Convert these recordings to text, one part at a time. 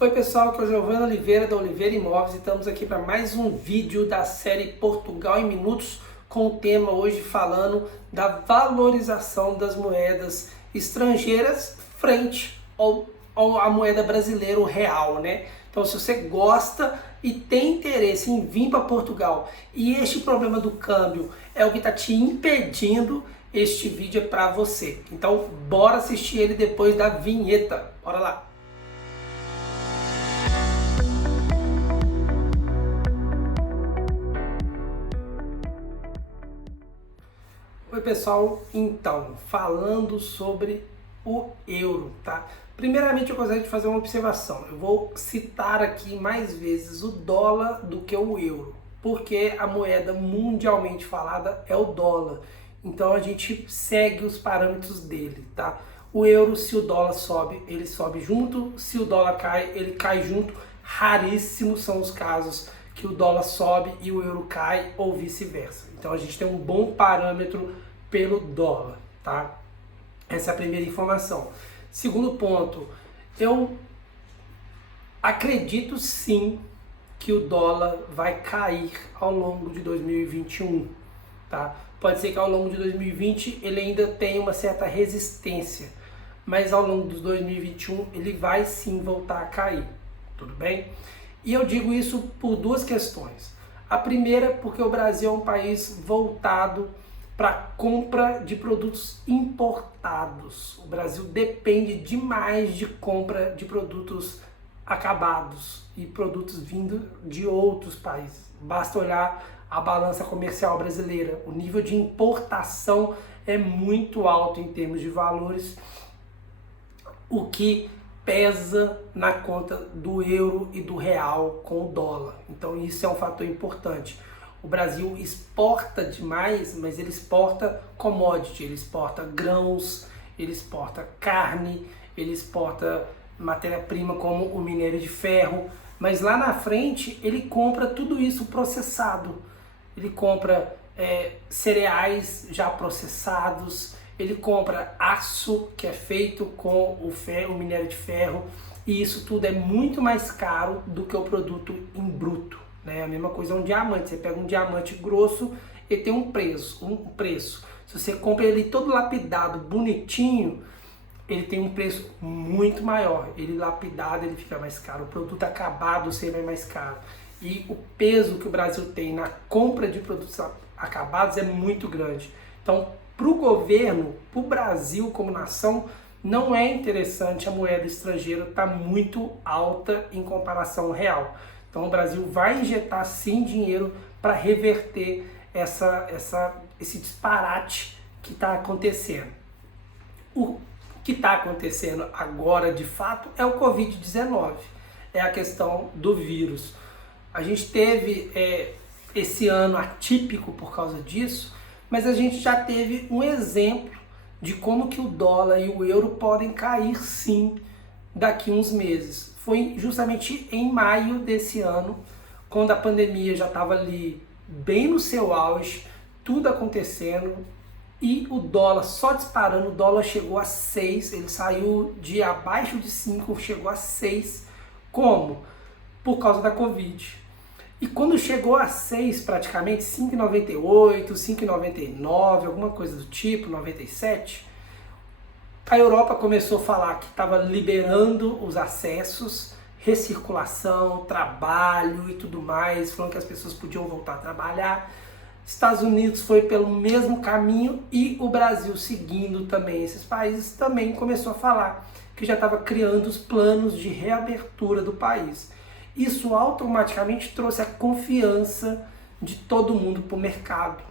Oi pessoal, aqui é o Giovanni Oliveira da Oliveira Imóveis e estamos aqui para mais um vídeo da série Portugal em Minutos, com o tema hoje falando da valorização das moedas estrangeiras frente à moeda brasileira, o real, né? Então, se você gosta e tem interesse em vir para Portugal e este problema do câmbio é o que está te impedindo, este vídeo é para você. Então, bora assistir ele depois da vinheta. Bora lá! Oi pessoal, então, falando sobre o euro, tá? Primeiramente eu gostaria de fazer uma observação. Eu vou citar aqui mais vezes o dólar do que o euro, porque a moeda mundialmente falada é o dólar. Então a gente segue os parâmetros dele, tá? O euro, se o dólar sobe, ele sobe junto, se o dólar cai, ele cai junto. Raríssimos são os casos que o dólar sobe e o euro cai ou vice-versa. Então a gente tem um bom parâmetro pelo dólar, tá? Essa é a primeira informação. Segundo ponto, eu acredito sim que o dólar vai cair ao longo de 2021, tá? Pode ser que ao longo de 2020 ele ainda tenha uma certa resistência, mas ao longo de 2021 ele vai sim voltar a cair, tudo bem? E eu digo isso por duas questões. A primeira, porque o Brasil é um país voltado para compra de produtos importados. O Brasil depende demais de compra de produtos acabados e produtos vindo de outros países. Basta olhar a balança comercial brasileira. O nível de importação é muito alto em termos de valores, o que pesa na conta do euro e do real com o dólar. Então isso é um fator importante. O Brasil exporta demais, mas ele exporta commodity, ele exporta grãos, ele exporta carne, ele exporta matéria-prima como o minério de ferro, mas lá na frente ele compra tudo isso processado. Ele compra cereais já processados, ele compra aço que é feito com o minério de ferro, e isso tudo é muito mais caro do que o produto em bruto, né? A mesma coisa é um diamante. Você pega um diamante grosso e tem um preço. Se você compra ele todo lapidado, bonitinho, ele tem um preço muito maior. Ele lapidado, ele fica mais caro. O produto acabado sempre é mais caro. E o peso que o Brasil tem na compra de produtos acabados é muito grande. Então, para o governo, para o Brasil como nação, não é interessante a moeda estrangeira estar muito alta em comparação ao real. Então o Brasil vai injetar sim dinheiro para reverter esse disparate que está acontecendo. O que está acontecendo agora de fato é o Covid-19, é a questão do vírus. A gente teve esse ano atípico por causa disso, mas a gente já teve um exemplo de como que o dólar e o euro podem cair sim daqui uns meses. Foi justamente em maio desse ano, quando a pandemia já estava ali bem no seu auge, tudo acontecendo e o dólar só disparando. O dólar chegou a 6, ele saiu de abaixo de 5, chegou a 6. Como? Por causa da Covid. E quando chegou a 6, praticamente 5,98, 5,99, alguma coisa do tipo, 97, a Europa começou a falar que estava liberando os acessos, recirculação, trabalho e tudo mais, falando que as pessoas podiam voltar a trabalhar. Estados Unidos foi pelo mesmo caminho e o Brasil seguindo também. Esses países também começou a falar que já estava criando os planos de reabertura do país. Isso automaticamente trouxe a confiança de todo mundo para o mercado.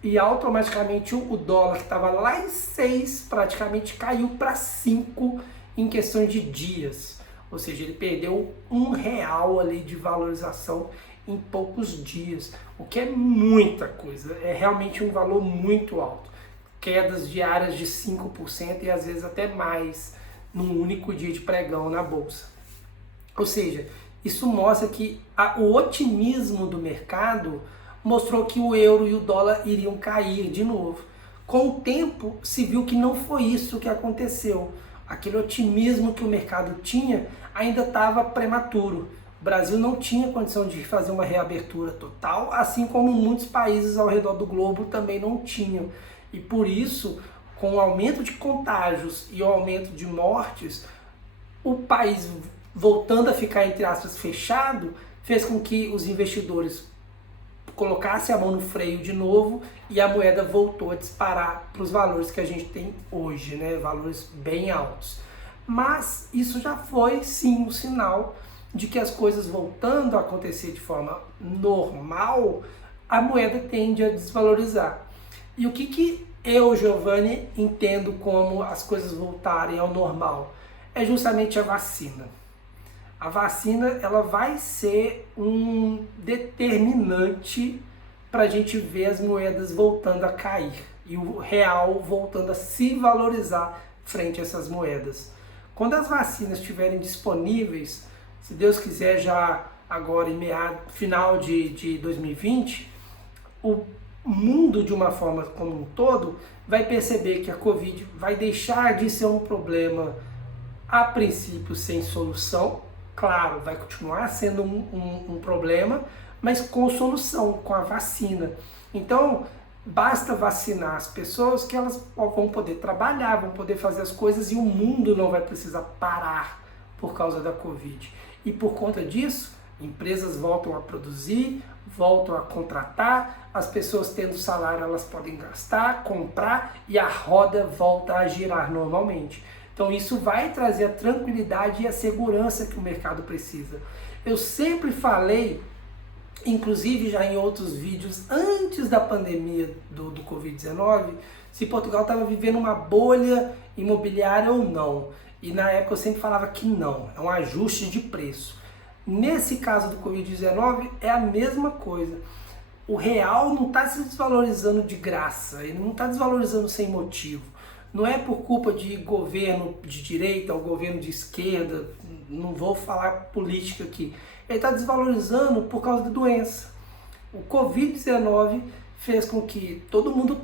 E automaticamente o dólar, que estava lá em 6, praticamente caiu para 5 em questão de dias. Ou seja, ele perdeu R$1 ali de valorização em poucos dias, o que é muita coisa, é realmente um valor muito alto. Quedas diárias de 5% e às vezes até mais num único dia de pregão na bolsa. Ou seja, isso mostra que o otimismo do mercado mostrou que o euro e o dólar iriam cair de novo. Com o tempo, se viu que não foi isso que aconteceu. Aquele otimismo que o mercado tinha ainda estava prematuro. O Brasil não tinha condição de fazer uma reabertura total, assim como muitos países ao redor do globo também não tinham. E por isso, com o aumento de contágios e o aumento de mortes, o país voltando a ficar, entre aspas, fechado, fez com que os investidores colocassem a mão no freio de novo e a moeda voltou a disparar para os valores que a gente tem hoje, né? Valores bem altos. Mas isso já foi sim um sinal de que as coisas voltando a acontecer de forma normal, a moeda tende a desvalorizar. E o que eu, Giovanni, entendo como as coisas voltarem ao normal? É justamente a vacina. A vacina ela vai ser um determinante para a gente ver as moedas voltando a cair e o real voltando a se valorizar frente a essas moedas. Quando as vacinas estiverem disponíveis, se Deus quiser já agora em final de 2020, o mundo de uma forma como um todo vai perceber que a Covid vai deixar de ser um problema a princípio sem solução. Claro, vai continuar sendo um problema, mas com solução, com a vacina. Então, basta vacinar as pessoas que elas vão poder trabalhar, vão poder fazer as coisas e o mundo não vai precisar parar por causa da Covid. E por conta disso, empresas voltam a produzir, voltam a contratar, as pessoas tendo salário elas podem gastar, comprar e a roda volta a girar normalmente. Então isso vai trazer a tranquilidade e a segurança que o mercado precisa. Eu sempre falei, inclusive já em outros vídeos, antes da pandemia do Covid-19, se Portugal estava vivendo uma bolha imobiliária ou não. E na época eu sempre falava que não, é um ajuste de preço. Nesse caso do Covid-19 é a mesma coisa. O real não está se desvalorizando de graça, ele não está desvalorizando sem motivo. Não é por culpa de governo de direita ou governo de esquerda, não vou falar política aqui. Ele está desvalorizando por causa da doença. O Covid-19 fez com que todo mundo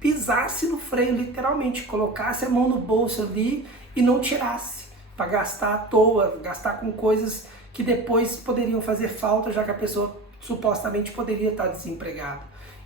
pisasse no freio, literalmente, colocasse a mão no bolso ali e não tirasse, para gastar à toa, gastar com coisas que depois poderiam fazer falta, já que a pessoa supostamente poderia estar desempregada.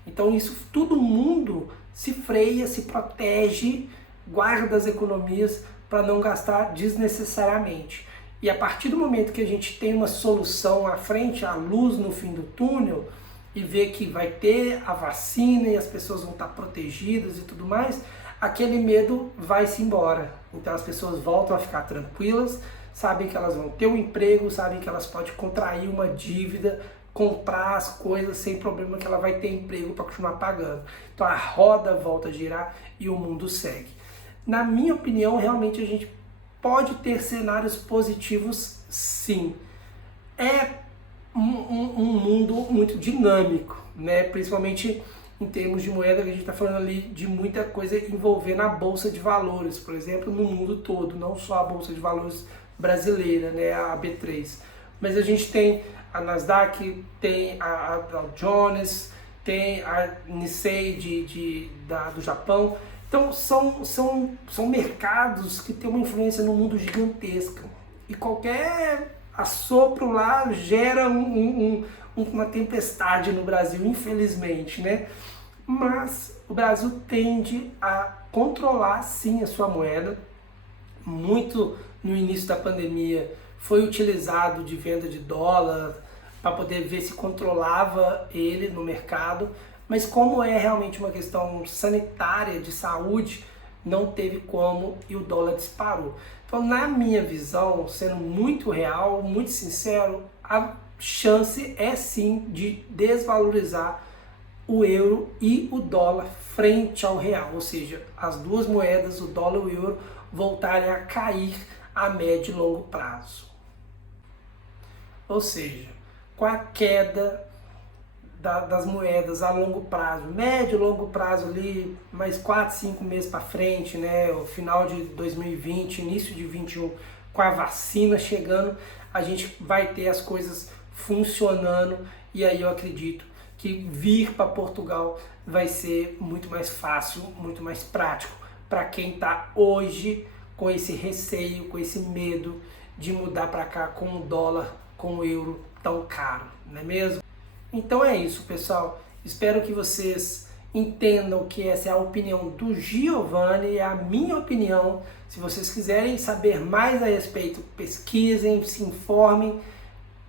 Então isso, todo mundo se freia, se protege, guarda as economias para não gastar desnecessariamente. E a partir do momento que a gente tem uma solução à frente, a luz no fim do túnel, e vê que vai ter a vacina e as pessoas vão estar protegidas e tudo mais, aquele medo vai-se embora. Então as pessoas voltam a ficar tranquilas, sabem que elas vão ter um emprego, sabem que elas podem contrair uma dívida, comprar as coisas sem problema, que ela vai ter emprego para continuar pagando. Então a roda volta a girar e o mundo segue. Na minha opinião, realmente a gente pode ter cenários positivos, sim. É um mundo muito dinâmico, né? Principalmente em termos de moeda, que a gente está falando ali de muita coisa envolvendo a Bolsa de Valores, por exemplo, no mundo todo, não só a Bolsa de Valores brasileira, né? A B3. Mas a gente tem a Nasdaq, tem a Dow Jones, tem a Nikkei do Japão. Então são mercados que têm uma influência no mundo gigantesca. E qualquer assopro lá gera uma tempestade no Brasil, infelizmente, né? Mas o Brasil tende a controlar sim a sua moeda. Muito no início da pandemia foi utilizado de venda de dólar para poder ver se controlava ele no mercado, mas como é realmente uma questão sanitária, de saúde, não teve como e o dólar disparou. Então, na minha visão, sendo muito real, muito sincero, a chance é sim de desvalorizar o euro e o dólar frente ao real, ou seja, as duas moedas, o dólar e o euro, voltarem a cair a médio e longo prazo. Ou seja, com a queda das moedas a longo prazo, médio e longo prazo ali, mais 4, 5 meses para frente, né, o final de 2020, início de 2021, com a vacina chegando, a gente vai ter as coisas funcionando e aí eu acredito que vir para Portugal vai ser muito mais fácil, muito mais prático para quem está hoje com esse receio, com esse medo de mudar para cá com o dólar, com o euro tão caro, não é mesmo? Então é isso, pessoal. Espero que vocês entendam que essa é a opinião do Giovanni, é a minha opinião. Se vocês quiserem saber mais a respeito, pesquisem, se informem.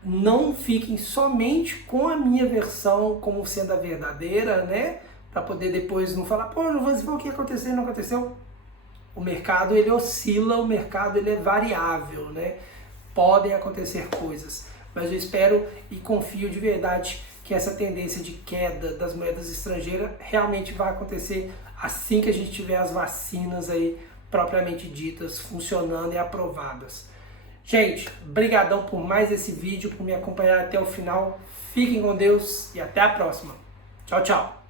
Não fiquem somente com a minha versão como sendo a verdadeira, né? Para poder depois não falar, pô, Giovanni, o que aconteceu, não aconteceu? O mercado, ele oscila, o mercado, ele é variável, né? Podem acontecer coisas, mas eu espero e confio de verdade que essa tendência de queda das moedas estrangeiras realmente vai acontecer assim que a gente tiver as vacinas aí propriamente ditas funcionando e aprovadas. Gente, brigadão por mais esse vídeo, por me acompanhar até o final. Fiquem com Deus e até a próxima. Tchau, tchau.